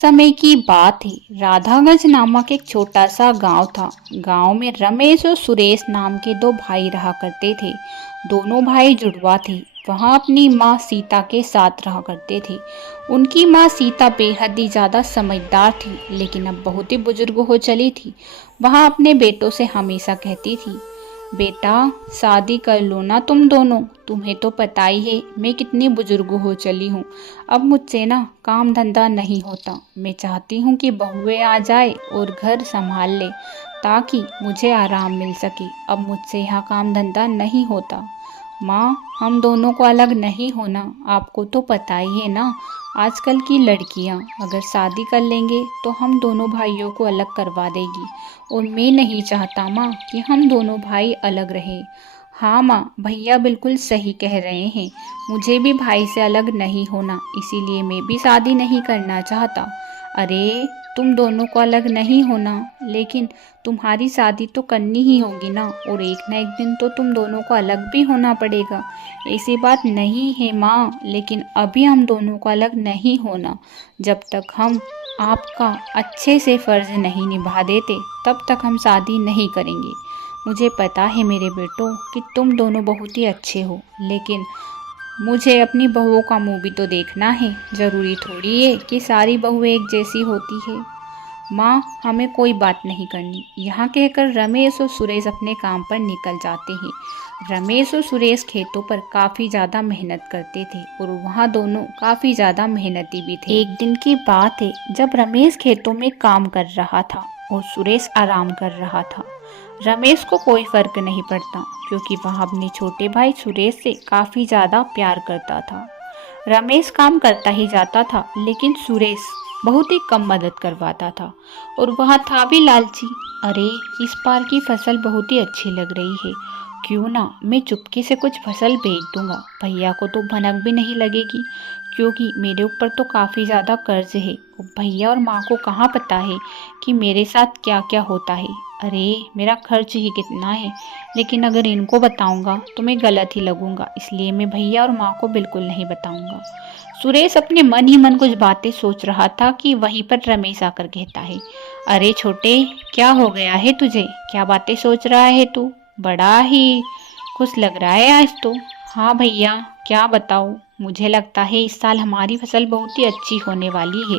समय की बात है। राधागंज नामक एक छोटा सा गांव था। गांव में रमेश और सुरेश नाम के दो भाई रहा करते थे। दोनों भाई जुड़वा थे। वहां अपनी माँ सीता के साथ रहा करते थे। उनकी माँ सीता बेहद ही ज्यादा समझदार थी, लेकिन अब बहुत ही बुजुर्ग हो चली थी। वहां अपने बेटों से हमेशा कहती थी, बेटा शादी कर लो ना तुम दोनों। तुम्हें तो पता ही है मैं कितनी बुजुर्ग हो चली हूँ। अब मुझसे ना काम धंधा नहीं होता। मैं चाहती हूँ कि बहुएं आ जाए और घर संभाल ले, ताकि मुझे आराम मिल सके। अब मुझसे यहाँ काम धंधा नहीं होता। माँ, हम दोनों को अलग नहीं होना। आपको तो पता ही है ना, आजकल की लड़कियाँ अगर शादी कर लेंगे तो हम दोनों भाइयों को अलग करवा देगी। और मैं नहीं चाहता माँ कि हम दोनों भाई अलग रहें। हाँ माँ, भैया बिल्कुल सही कह रहे हैं। मुझे भी भाई से अलग नहीं होना, इसीलिए मैं भी शादी नहीं करना चाहता। अरे, तुम दोनों को अलग नहीं होना, लेकिन तुम्हारी शादी तो करनी ही होगी ना, और एक ना एक दिन तो तुम दोनों को अलग भी होना पड़ेगा। ऐसी बात नहीं है माँ, लेकिन अभी हम दोनों को अलग नहीं होना। जब तक हम आपका अच्छे से फर्ज नहीं निभा देते, तब तक हम शादी नहीं करेंगे। मुझे पता है मेरे बेटों कि तुम दोनों बहुत ही अच्छे हो, लेकिन मुझे अपनी बहुओं का मुंह भी तो देखना है। जरूरी थोड़ी है कि सारी बहुएं एक जैसी होती है। माँ, हमें कोई बात नहीं करनी। यहाँ कहकर रमेश और सुरेश अपने काम पर निकल जाते हैं। रमेश और सुरेश खेतों पर काफी ज्यादा मेहनत करते थे, और वहाँ दोनों काफी ज्यादा मेहनती भी थे। एक दिन की बात है, जब रमेश खेतों में काम कर रहा था और सुरेश आराम कर रहा था। रमेश को कोई फर्क नहीं पड़ता, क्योंकि वह अपने छोटे भाई सुरेश से काफी ज्यादा प्यार करता था। रमेश काम करता ही जाता था, लेकिन सुरेश बहुत ही कम मदद करवाता था, और वह था भी लालची। अरे, इस बार की फसल बहुत ही अच्छी लग रही है। क्यों ना मैं चुपके से कुछ फसल बेच दूंगा। भैया को तो भनक भी नहीं लगेगी, क्योंकि मेरे ऊपर तो काफ़ी ज़्यादा कर्ज है। और भैया और माँ को कहाँ पता है कि मेरे साथ क्या क्या होता है। अरे, मेरा खर्च ही कितना है, लेकिन अगर इनको बताऊंगा तो मैं गलत ही लगूंगा, इसलिए मैं भैया और माँ को बिल्कुल नहीं बताऊंगा। सुरेश अपने मन ही मन कुछ बातें सोच रहा था कि वहीं पर रमेश आकर कहता है, अरे छोटे, क्या हो गया है तुझे? क्या बातें सोच रहा है तू? बड़ा ही खुश लग रहा है आज तो। हाँ भैया, क्या बताऊँ, मुझे लगता है इस साल हमारी फसल बहुत ही अच्छी होने वाली है,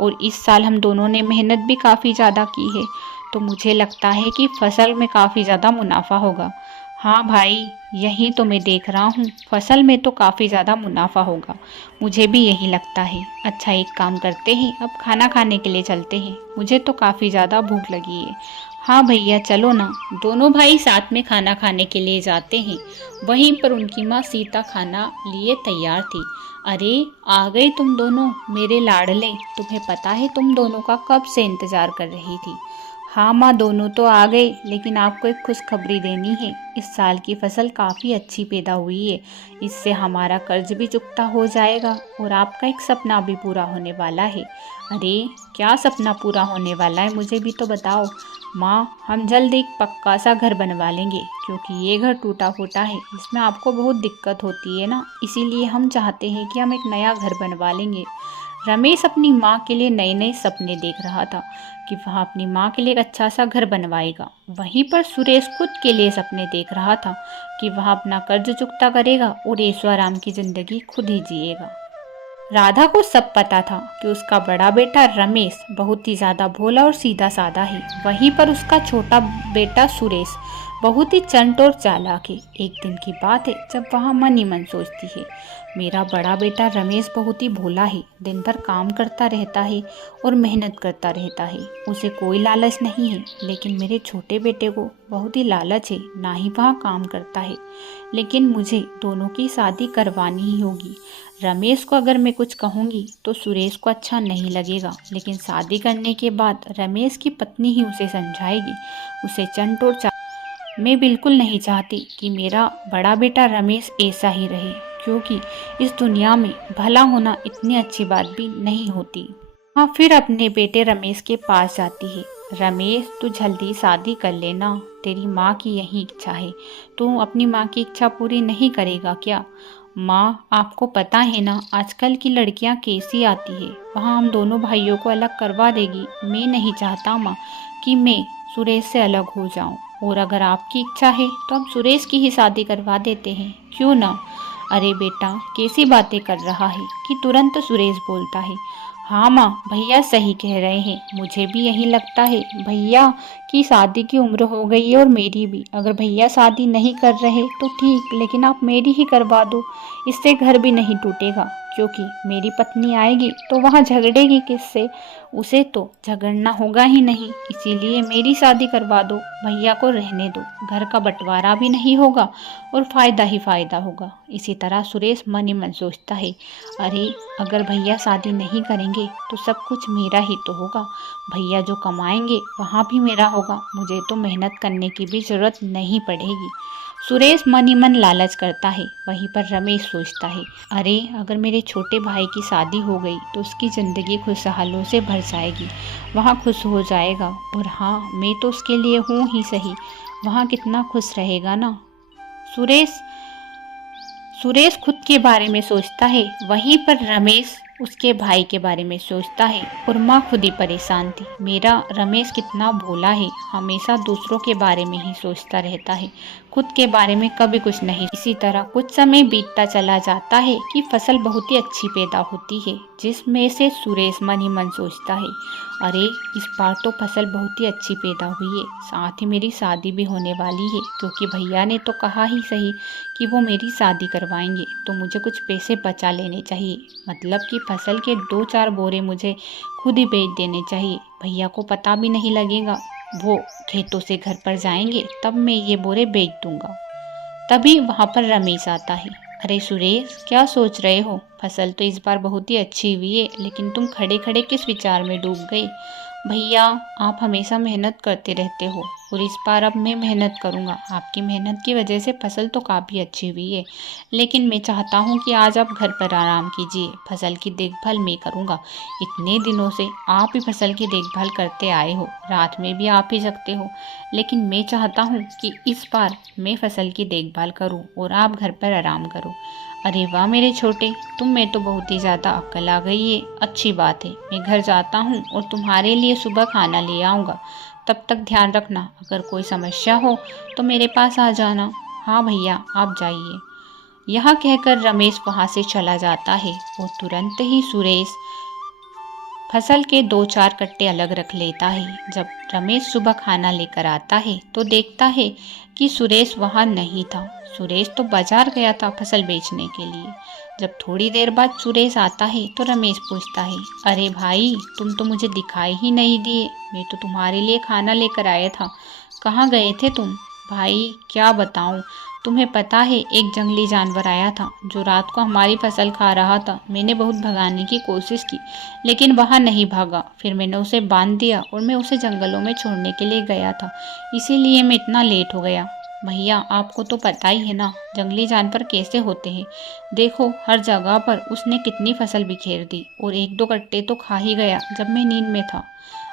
और इस साल हम दोनों ने मेहनत भी काफ़ी ज़्यादा की है, तो मुझे लगता है कि फसल में काफ़ी ज़्यादा मुनाफा होगा। हाँ भाई, यही तो मैं देख रहा हूँ, फसल में तो काफ़ी ज़्यादा मुनाफा होगा। मुझे भी यही लगता है। अच्छा, एक काम करते हैं, अब खाना खाने के लिए चलते हैं। मुझे तो काफ़ी ज़्यादा भूख लगी है। हाँ भैया, चलो ना। दोनों भाई साथ में खाना खाने के लिए जाते हैं। वहीं पर उनकी माँ सीता खाना लिए तैयार थी। अरे, आ गए तुम दोनों मेरे लाडले। तुम्हें पता है तुम दोनों का कब से इंतजार कर रही थी। हाँ माँ, दोनों तो आ गए, लेकिन आपको एक खुशखबरी देनी है। इस साल की फसल काफ़ी अच्छी पैदा हुई है। इससे हमारा कर्ज भी चुकता हो जाएगा, और आपका एक सपना भी पूरा होने वाला है। अरे, क्या सपना पूरा होने वाला है, मुझे भी तो बताओ। माँ, हम जल्द एक पक्का सा घर बनवा लेंगे, क्योंकि ये घर टूटा फूटा है, इसमें आपको बहुत दिक्कत होती है ना, इसीलिए हम चाहते हैं कि हम एक नया घर बनवा लेंगे। रमेश अपनी माँ के लिए नए नए सपने देख रहा था कि वह अपनी माँ के लिए एक अच्छा सा घर बनवाएगा। वहीं पर सुरेश खुद के लिए सपने देख रहा था कि वह अपना कर्ज चुकता करेगा और ऐशो आराम की जिंदगी खुद ही जिएगा। राधा को सब पता था कि उसका बड़ा बेटा रमेश बहुत ही ज्यादा भोला और सीधा साधा है। वहीं पर उसका छोटा बेटा सुरेश बहुत ही चंट और चालाक है। एक दिन की बात है, जब वह मन ही मन सोचती है, मेरा बड़ा बेटा रमेश बहुत ही भोला है, दिन भर काम करता रहता है और मेहनत करता रहता है, उसे कोई लालच नहीं है। लेकिन मेरे छोटे बेटे को बहुत ही लालच है, ना ही वह काम करता है। लेकिन मुझे दोनों की शादी करवानी ही होगी। रमेश को अगर मैं कुछ कहूँगी तो सुरेश को अच्छा नहीं लगेगा, लेकिन शादी करने के बाद रमेश की पत्नी ही उसे समझाएगी। उसे चंट और मैं बिल्कुल नहीं चाहती कि मेरा बड़ा बेटा रमेश ऐसा ही रहे, क्योंकि इस दुनिया में भला होना इतनी अच्छी बात भी नहीं होती। हाँ, फिर अपने बेटे रमेश के पास जाती है। रमेश, तू जल्दी शादी कर लेना, तेरी माँ की यही इच्छा है। तू अपनी माँ की इच्छा पूरी नहीं करेगा क्या? माँ, आपको पता है ना आजकल की लड़कियाँ कैसी आती है, वहाँ हम दोनों भाइयों को अलग करवा देगी। मैं नहीं चाहता माँ कि मैं सुरेश से अलग हो जाऊँ, और अगर आपकी इच्छा है तो हम सुरेश की ही शादी करवा देते हैं, क्यों ना। अरे बेटा, कैसी बातें कर रहा है कि तुरंत सुरेश बोलता है, हाँ माँ, भैया सही कह रहे हैं, मुझे भी यही लगता है। भैया की शादी की उम्र हो गई है और मेरी भी। अगर भैया शादी नहीं कर रहे तो ठीक, लेकिन आप मेरी ही करवा दो। इससे घर भी नहीं टूटेगा, क्योंकि मेरी पत्नी आएगी तो वहाँ झगड़ेगी किससे? उसे तो झगड़ना होगा ही नहीं। इसीलिए मेरी शादी करवा दो, भैया को रहने दो। घर का बंटवारा भी नहीं होगा और फायदा ही फायदा होगा। इसी तरह सुरेश मन ही मन सोचता है, अरे अगर भैया शादी नहीं करेंगे तो सब कुछ मेरा ही तो होगा। भैया जो कमाएंगे वहाँ भी मेरा होगा, मुझे तो मेहनत करने की भी जरूरत नहीं पड़ेगी। सुरेश मन ही मन लालच करता है। वहीं पर रमेश सोचता है, अरे अगर मेरे छोटे भाई की शादी हो गई तो उसकी ज़िंदगी खुशहालों से भर जाएगी, वहाँ खुश हो जाएगा। और हाँ, मैं तो उसके लिए हूँ ही सही, वहाँ कितना खुश रहेगा ना। सुरेश सुरेश खुद के बारे में सोचता है, वहीं पर रमेश उसके भाई के बारे में सोचता है। और माँ खुद ही परेशान थी, मेरा रमेश कितना भोला है, हमेशा दूसरों के बारे में ही सोचता रहता है, खुद के बारे में कभी कुछ नहीं। इसी तरह कुछ समय बीतता चला जाता है कि फसल बहुत ही अच्छी पैदा होती है, जिसमें से सुरेश मन ही मन सोचता है, अरे इस बार तो फसल बहुत ही अच्छी पैदा हुई है, साथ ही मेरी शादी भी होने वाली है, क्योंकि भैया ने तो कहा ही सही कि वो मेरी शादी करवाएंगे, तो मुझे कुछ पैसे बचा लेने चाहिए। मतलब कि फसल के 2-4 बोरे मुझे खुद ही बेच देने चाहिए, भैया को पता भी नहीं लगेगा। वो खेतों से घर पर जाएंगे तब मैं ये बोरे बेच दूंगा। तभी वहाँ पर रमेश आता है। अरे सुरेश, क्या सोच रहे हो? फसल तो इस बार बहुत ही अच्छी हुई है, लेकिन तुम खड़े खड़े किस विचार में डूब गए? भैया, आप हमेशा मेहनत करते रहते हो और इस बार अब मैं मेहनत करूँगा। आपकी मेहनत की वजह से फसल तो काफ़ी अच्छी हुई है, लेकिन मैं चाहता हूँ कि आज आप घर पर आराम कीजिए, फसल की देखभाल मैं करूँगा। इतने दिनों से आप ही फसल की देखभाल करते आए हो, रात में भी आप ही जगते हो, लेकिन मैं चाहता हूँ कि इस बार मैं फसल की देखभाल करूँ और आप घर पर आराम करो। अरे वाह मेरे छोटे, तुम में तो बहुत ही ज़्यादा अक्ल आ गई है। अच्छी बात है, मैं घर जाता हूँ और तुम्हारे लिए सुबह खाना ले आऊँगा। तब तक ध्यान रखना, अगर कोई समस्या हो तो मेरे पास आ जाना। हाँ भैया, आप जाइए। यह कहकर रमेश वहाँ से चला जाता है और तुरंत ही सुरेश फसल के 2-4 कट्टे अलग रख लेता है। जब रमेश सुबह खाना लेकर आता है तो देखता है कि सुरेश वहाँ नहीं था। सुरेश तो बाजार गया था फसल बेचने के लिए। जब थोड़ी देर बाद सुरेश आता है तो रमेश पूछता है, अरे भाई, तुम तो मुझे दिखाई ही नहीं दिए, मैं तो तुम्हारे लिए खाना लेकर आया था, कहाँ गए थे तुम? भाई क्या बताऊं, तुम्हें पता है एक जंगली जानवर आया था जो रात को हमारी फसल खा रहा था। मैंने बहुत भगाने की कोशिश की, लेकिन वह नहीं भागा। फिर मैंने उसे बांध दिया और मैं उसे जंगलों में छोड़ने के लिए गया था, इसीलिए मैं इतना लेट हो गया। भैया, आपको तो पता ही है ना जंगली जानवर कैसे होते हैं। देखो, हर जगह पर उसने कितनी फसल बिखेर दी और 1-2 कट्टे तो खा ही गया जब मैं नींद में था।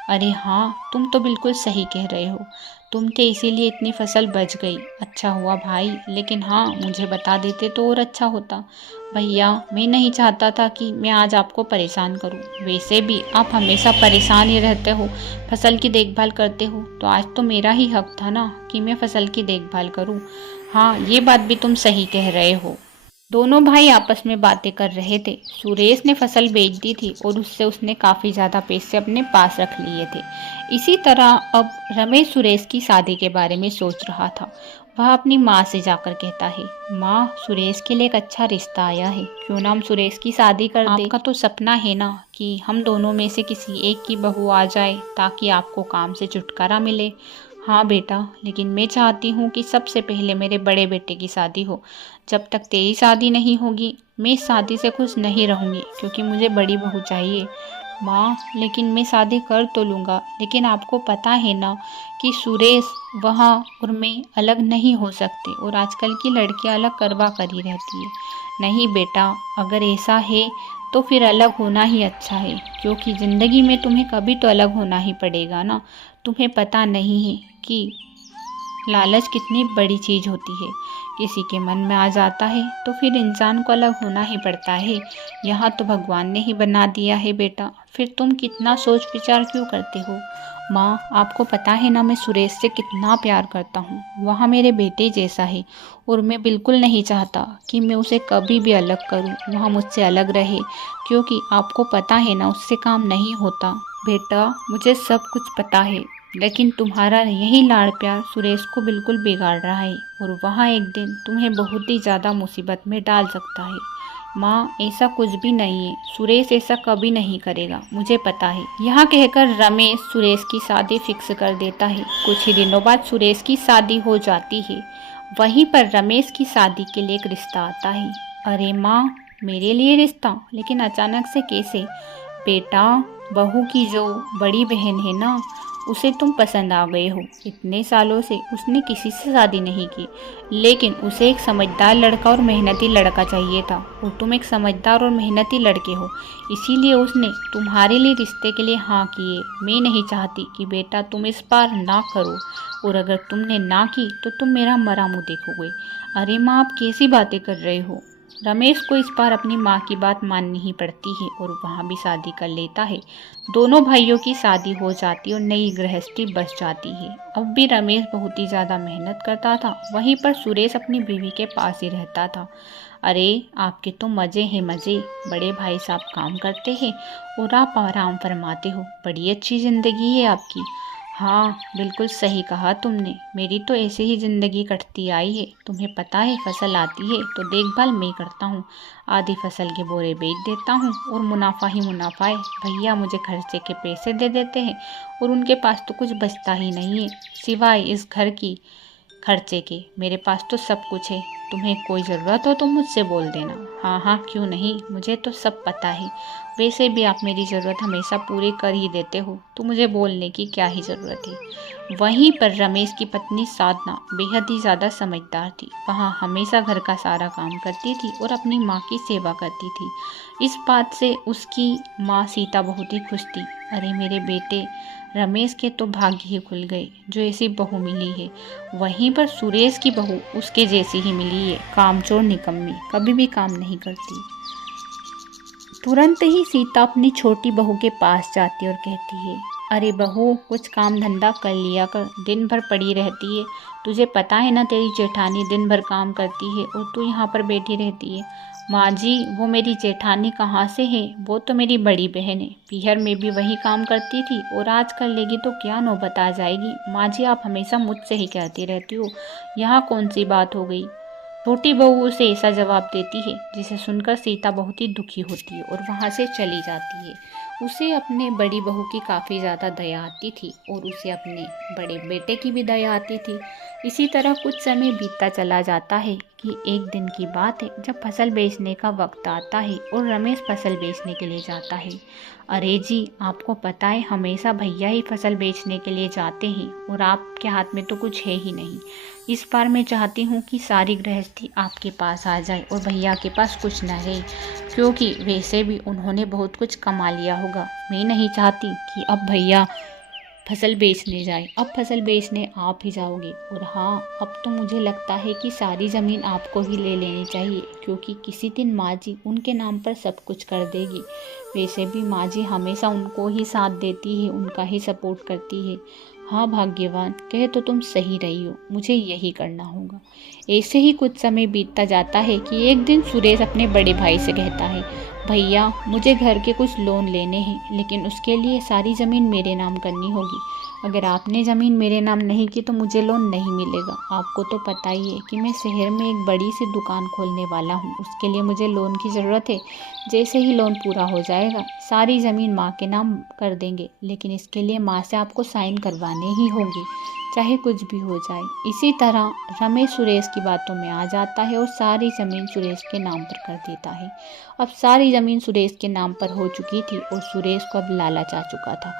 अरे हाँ, तुम तो बिल्कुल सही कह रहे हो, तुम थे इसीलिए इतनी फसल बच गई। अच्छा हुआ भाई, लेकिन हाँ, मुझे बता देते तो और अच्छा होता। भैया, मैं नहीं चाहता था कि मैं आज आपको परेशान करूं। वैसे भी आप हमेशा परेशान ही रहते हो, फसल की देखभाल करते हो, तो आज तो मेरा ही हक था ना कि मैं फसल की देखभाल करूं। हाँ, ये बात भी तुम सही कह रहे हो। दोनों भाई आपस में बातें कर रहे थे। सुरेश ने फसल बेच दी थी और उससे उसने काफ़ी ज़्यादा पैसे अपने पास रख लिए थे। इसी तरह अब रमेश सुरेश की शादी के बारे में सोच रहा था। वह अपनी माँ से जाकर कहता है, माँ, सुरेश के लिए एक अच्छा रिश्ता आया है, क्यों ना हम सुरेश की शादी कर दें? आपका तो सपना है ना कि हम दोनों में से किसी एक की बहू आ जाए ताकि आपको काम से छुटकारा मिले। हाँ बेटा, लेकिन मैं चाहती हूँ कि सबसे पहले मेरे बड़े बेटे की शादी हो। जब तक तेरी शादी नहीं होगी मैं इस शादी से खुश नहीं रहूँगी, क्योंकि मुझे बड़ी बहू चाहिए। माँ, लेकिन मैं शादी कर तो लूँगा, लेकिन आपको पता है ना कि सुरेश वहाँ और मैं अलग नहीं हो सकते, और आजकल की लड़कियाँ अलग करवा कर ही रहती है। नहीं बेटा, अगर ऐसा है तो फिर अलग होना ही अच्छा है, क्योंकि ज़िंदगी में तुम्हें कभी तो अलग होना ही पड़ेगा ना। तुम्हें पता नहीं है कि लालच कितनी बड़ी चीज़ होती है, किसी के मन में आ जाता है तो फिर इंसान को अलग होना ही पड़ता है। यहाँ तो भगवान ने ही बना दिया है बेटा, फिर तुम कितना सोच विचार क्यों करते हो। माँ, आपको पता है ना मैं सुरेश से कितना प्यार करता हूँ। वह मेरे बेटे जैसा है और मैं बिल्कुल नहीं चाहता कि मैं उसे कभी भी अलग करूँ, वह मुझसे अलग रहे, क्योंकि आपको पता है ना उससे काम नहीं होता। बेटा, मुझे सब कुछ पता है, लेकिन तुम्हारा यही लाड़ प्यार सुरेश को बिल्कुल बिगाड़ रहा है और वह एक दिन तुम्हें बहुत ही ज़्यादा मुसीबत में डाल सकता है। माँ, ऐसा कुछ भी नहीं है, सुरेश ऐसा कभी नहीं करेगा, मुझे पता है। यह कहकर रमेश सुरेश की शादी फिक्स कर देता है। कुछ ही दिनों बाद सुरेश की शादी हो जाती है। वहीं पर रमेश की शादी के लिए एक रिश्ता आता है। अरे माँ, मेरे लिए रिश्ता? लेकिन अचानक से कैसे? बेटा, बहू की जो बड़ी बहन है ना, उसे तुम पसंद आ गए हो। इतने सालों से उसने किसी से शादी नहीं की, लेकिन उसे एक समझदार लड़का और मेहनती लड़का चाहिए था, और तुम एक समझदार और मेहनती लड़के हो, इसीलिए उसने तुम्हारे लिए रिश्ते के लिए हाँ किए। मैं नहीं चाहती कि बेटा तुम इस बार ना करो, और अगर तुमने ना की तो तुम मेरा मरा मुँह देखोगे। अरे माँ, आप कैसी बातें कर रहे हो। रमेश को इस बार अपनी माँ की बात माननी ही पड़ती है और वहाँ भी शादी कर लेता है। दोनों भाइयों की शादी हो जाती है और नई गृहस्थी बस जाती है। अब भी रमेश बहुत ही ज़्यादा मेहनत करता था, वहीं पर सुरेश अपनी बीवी के पास ही रहता था। अरे, आपके तो मज़े हैं मज़े, बड़े भाई साहब काम करते हैं और आप आराम फरमाते हो, बड़ी अच्छी ज़िंदगी है आपकी। हाँ, बिल्कुल सही कहा तुमने, मेरी तो ऐसे ही ज़िंदगी कटती आई है। तुम्हें पता है फसल आती है तो देखभाल मैं करता हूँ, आधी फसल के बोरे बेच देता हूँ और मुनाफा ही मुनाफा है। भैया मुझे खर्चे के पैसे दे देते हैं और उनके पास तो कुछ बचता ही नहीं है सिवाय इस घर की खर्चे के। मेरे पास तो सब कुछ है, तुम्हें कोई ज़रूरत हो तो मुझसे बोल देना। हाँ हाँ, क्यों नहीं, मुझे तो सब पता है। वैसे भी आप मेरी ज़रूरत हमेशा पूरी कर ही देते हो, तो मुझे बोलने की क्या ही ज़रूरत है। वहीं पर रमेश की पत्नी साधना बेहद ही ज़्यादा समझदार थी। वहाँ हमेशा घर का सारा काम करती थी और अपनी माँ की सेवा करती थी। इस बात से उसकी माँ सीता बहुत ही खुश थी। अरे मेरे बेटे रमेश के तो भाग्य ही खुल गए, जो ऐसी बहू मिली है। वहीं पर सुरेश की बहू उसके जैसी ही मिली है, कामचोर निकम्मी, कभी भी काम नहीं करती। तुरंत ही सीता अपनी छोटी बहू के पास जाती और कहती है, अरे बहू, कुछ काम धंधा कर लिया कर, दिन भर पड़ी रहती है। तुझे पता है ना तेरी जेठानी दिन भर काम करती है और तू यहाँ पर बैठी रहती है। माँ जी, वो मेरी जेठानी कहाँ से है, वो तो मेरी बड़ी बहन है, पीहर में भी वही काम करती थी और आज कर लेगी तो क्या नौबत आ जाएगी। माँ जी, आप हमेशा मुझसे ही कहती रहती हो, यहाँ कौन सी बात हो गई। छोटी बहू उसे ऐसा जवाब देती है जिसे सुनकर सीता बहुत ही दुखी होती है और वहाँ से चली जाती है। उसे अपने बड़ी बहू की काफ़ी ज़्यादा दया आती थी और उसे अपने बड़े बेटे की भी दया आती थी। इसी तरह कुछ समय बीतता चला जाता है कि एक दिन की बात है जब फसल बेचने का वक्त आता है और रमेश फसल बेचने के लिए जाता है। अरे जी, आपको पता है हमेशा भैया ही फसल बेचने के लिए जाते हैं और आपके हाथ में तो कुछ है ही नहीं। इस बार मैं चाहती हूँ कि सारी गृहस्थी आपके पास आ जाए और भैया के पास कुछ न रहे, क्योंकि वैसे भी उन्होंने बहुत कुछ कमा लिया होगा। मैं नहीं चाहती कि अब भैया फसल बेचने जाए। अब फसल बेचने आप ही जाओगे। और हाँ, अब तो मुझे लगता है कि सारी ज़मीन आपको ही ले लेनी चाहिए, क्योंकि किसी दिन माँ जी उनके नाम पर सब कुछ कर देगी। वैसे भी माँ जी हमेशा उनको ही साथ देती है, उनका ही सपोर्ट करती है। हाँ भाग्यवान, कहे तो तुम सही रही हो, मुझे यही करना होगा। ऐसे ही कुछ समय बीतता जाता है कि एक दिन सुरेश अपने बड़े भाई से कहता है, भैया मुझे घर के कुछ लोन लेने हैं, लेकिन उसके लिए सारी ज़मीन मेरे नाम करनी होगी। अगर आपने ज़मीन मेरे नाम नहीं की तो मुझे लोन नहीं मिलेगा। आपको तो पता ही है कि मैं शहर में एक बड़ी सी दुकान खोलने वाला हूँ, उसके लिए मुझे लोन की ज़रूरत है। जैसे ही लोन पूरा हो जाएगा सारी ज़मीन माँ के नाम कर देंगे, लेकिन इसके लिए माँ से आपको साइन करवाने ही होंगे, चाहे कुछ भी हो जाए। इसी तरह रमेश सुरेश की बातों में आ जाता है और सारी ज़मीन सुरेश के नाम पर कर देता है। अब सारी ज़मीन सुरेश के नाम पर हो चुकी थी और सुरेश को अब लालच आ चुका था।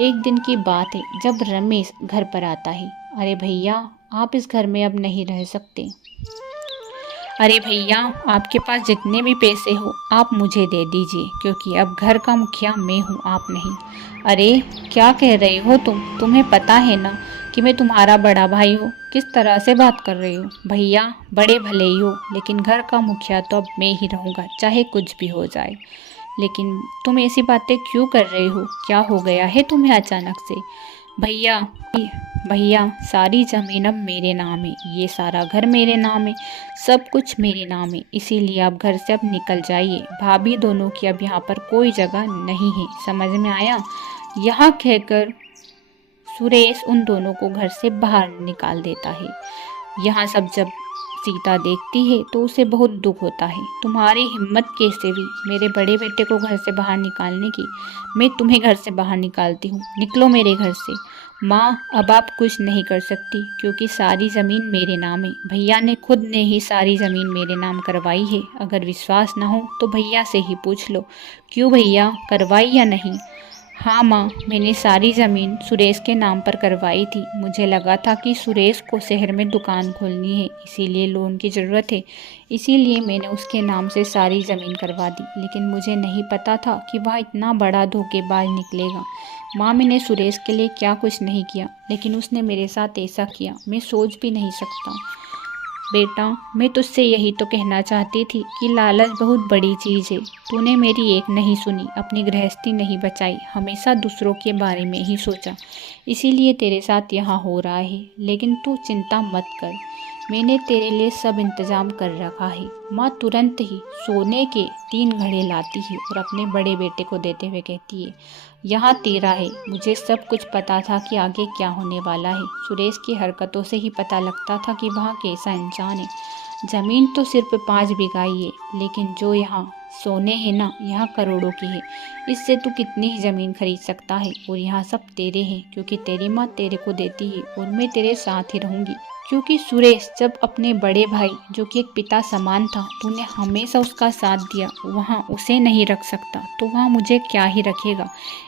एक दिन की बात है जब रमेश घर पर आता है। अरे भैया, आप इस घर में अब नहीं रह सकते। अरे भैया, आपके पास जितने भी पैसे हो आप मुझे दे दीजिए, क्योंकि अब घर का मुखिया मैं हूँ, आप नहीं। अरे क्या कह रही हो तुम? तुम्हें पता है ना कि मैं तुम्हारा बड़ा भाई हूँ? किस तरह से बात कर रही हो? भैया बड़े भले ही हो, लेकिन घर का मुखिया तो अब मैं ही रहूँगा, चाहे कुछ भी हो जाए। लेकिन तुम ऐसी बातें क्यों कर रही हो? क्या हो गया है तुम्हें अचानक से? भैया भैया सारी ज़मीन अब मेरे नाम है, ये सारा घर मेरे नाम है, सब कुछ मेरे नाम है, इसीलिए आप घर से अब निकल जाइए। भाभी दोनों की अब यहाँ पर कोई जगह नहीं है, समझ में आया? यहाँ कहकर सुरेश उन दोनों को घर से बाहर निकाल देता है। यहाँ सब जब सीता देखती है तो उसे बहुत दुख होता है। तुम्हारी हिम्मत कैसे हुई मेरे बड़े बेटे को घर से बाहर निकालने की? मैं तुम्हें घर से बाहर निकालती हूँ, निकलो मेरे घर से। माँ अब आप कुछ नहीं कर सकती क्योंकि सारी ज़मीन मेरे नाम है। भैया ने खुद ने ही सारी ज़मीन मेरे नाम करवाई है। अगर विश्वास ना हो तो भैया से ही पूछ लो। क्यों भैया, करवाई या नहीं? हाँ माँ, मैंने सारी ज़मीन सुरेश के नाम पर करवाई थी। मुझे लगा था कि सुरेश को शहर में दुकान खोलनी है, इसीलिए लोन की ज़रूरत है, इसीलिए मैंने उसके नाम से सारी ज़मीन करवा दी। लेकिन मुझे नहीं पता था कि वह इतना बड़ा धोखेबाज निकलेगा। माँ, मैंने सुरेश के लिए क्या कुछ नहीं किया, लेकिन उसने मेरे साथ ऐसा किया, मैं सोच भी नहीं सकता। बेटा, मैं तुझसे यही तो कहना चाहती थी कि लालच बहुत बड़ी चीज़ है। तूने मेरी एक नहीं सुनी, अपनी गृहस्थी नहीं बचाई, हमेशा दूसरों के बारे में ही सोचा, इसीलिए तेरे साथ यहाँ हो रहा है। लेकिन तू चिंता मत कर, मैंने तेरे लिए सब इंतज़ाम कर रखा है। माँ तुरंत ही सोने के 3 घड़े लाती है और अपने बड़े बेटे को देते हुए कहती है, यहाँ तेरा है। मुझे सब कुछ पता था कि आगे क्या होने वाला है। सुरेश की हरकतों से ही पता लगता था कि वह कैसा इंसान है। ज़मीन तो सिर्फ 5 बीघा ही है, लेकिन जो यहाँ सोने हैं ना, यहाँ करोड़ों की है। इससे तू कितनी ही ज़मीन खरीद सकता है, और यहाँ सब तेरे हैं क्योंकि तेरी माँ तेरे को देती है, और मैं तेरे साथ ही रहूँगी। क्योंकि सुरेश, जब अपने बड़े भाई जो कि एक पिता समान था, तूने हमेशा उसका साथ दिया, वहाँ उसे नहीं रख सकता तो वहाँ मुझे क्या ही रखेगा।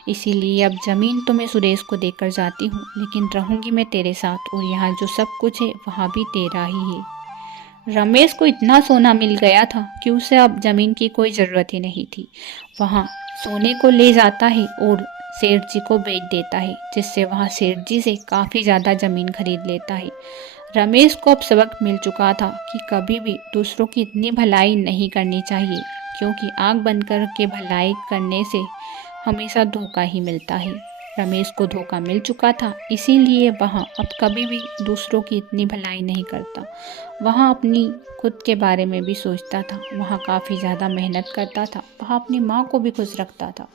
इसीलिए अब ज़मीन तो मैं सुरेश को देकर जाती हूँ, लेकिन रहूँगी मैं तेरे साथ, और यहाँ जो सब कुछ है वहाँ भी तेरा ही है। रमेश को इतना सोना मिल गया था कि उसे अब ज़मीन की कोई ज़रूरत ही नहीं थी। वहाँ सोने को ले जाता है और सेठ जी को बेच देता है, जिससे वहाँ सेठ जी से काफ़ी ज़्यादा ज़मीन खरीद लेता है। रमेश को अब सबक मिल चुका था कि कभी भी दूसरों की इतनी भलाई नहीं करनी चाहिए, क्योंकि आँख बंद करके भलाई करने से हमेशा धोखा ही मिलता है। रमेश को धोखा मिल चुका था, इसीलिए वह अब कभी भी दूसरों की इतनी भलाई नहीं करता। वह अपनी खुद के बारे में भी सोचता था, वह काफ़ी ज़्यादा मेहनत करता था, वह अपनी माँ को भी खुश रखता था।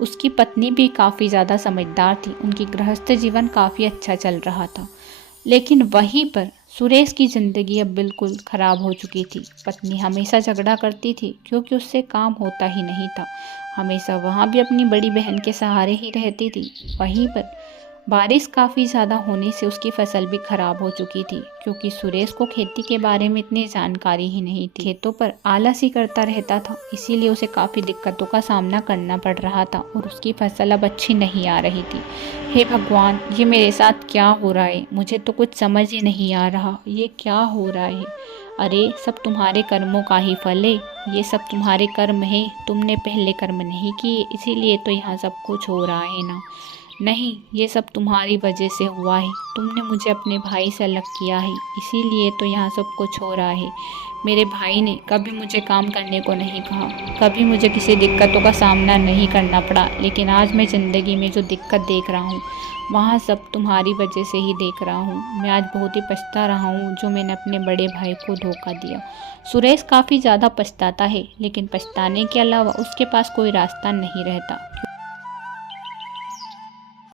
उसकी पत्नी भी काफ़ी ज़्यादा समझदार थी, उनकी गृहस्थ जीवन काफ़ी अच्छा चल रहा था। लेकिन वहीं पर सुरेश की ज़िंदगी अब बिल्कुल ख़राब हो चुकी थी। पत्नी हमेशा झगड़ा करती थी क्योंकि उससे काम होता ही नहीं था। हमेशा वहाँ भी अपनी बड़ी बहन के सहारे ही रहती थी। वहीं पर बारिश काफ़ी ज़्यादा होने से उसकी फसल भी खराब हो चुकी थी, क्योंकि सुरेश को खेती के बारे में इतनी जानकारी ही नहीं थी। खेतों पर आलस ही करता रहता था, इसीलिए उसे काफ़ी दिक्कतों का सामना करना पड़ रहा था और उसकी फसल अब अच्छी नहीं आ रही थी। हे भगवान, ये मेरे साथ क्या हो रहा है? मुझे तो कुछ समझ ही नहीं आ रहा, ये क्या हो रहा है? अरे सब तुम्हारे कर्मों का ही फल है, ये सब तुम्हारे कर्म है। तुमने पहले कर्म नहीं किए, इसीलिए तो यहाँ सब कुछ हो रहा है ना। नहीं, ये सब तुम्हारी वजह से हुआ है। तुमने मुझे अपने भाई से अलग किया है, इसीलिए तो यहाँ सब कुछ हो रहा है। मेरे भाई ने कभी मुझे काम करने को नहीं कहा, कभी मुझे किसी दिक्कतों का सामना नहीं करना पड़ा, लेकिन आज मैं ज़िंदगी में जो दिक्कत देख रहा हूँ वहाँ सब तुम्हारी वजह से ही देख रहा हूँ। मैं आज बहुत ही पछता रहा हूँ जो मैंने अपने बड़े भाई को धोखा दिया। सुरेश काफ़ी ज़्यादा पछताता है, लेकिन पछताने के अलावा उसके पास कोई रास्ता नहीं रहता।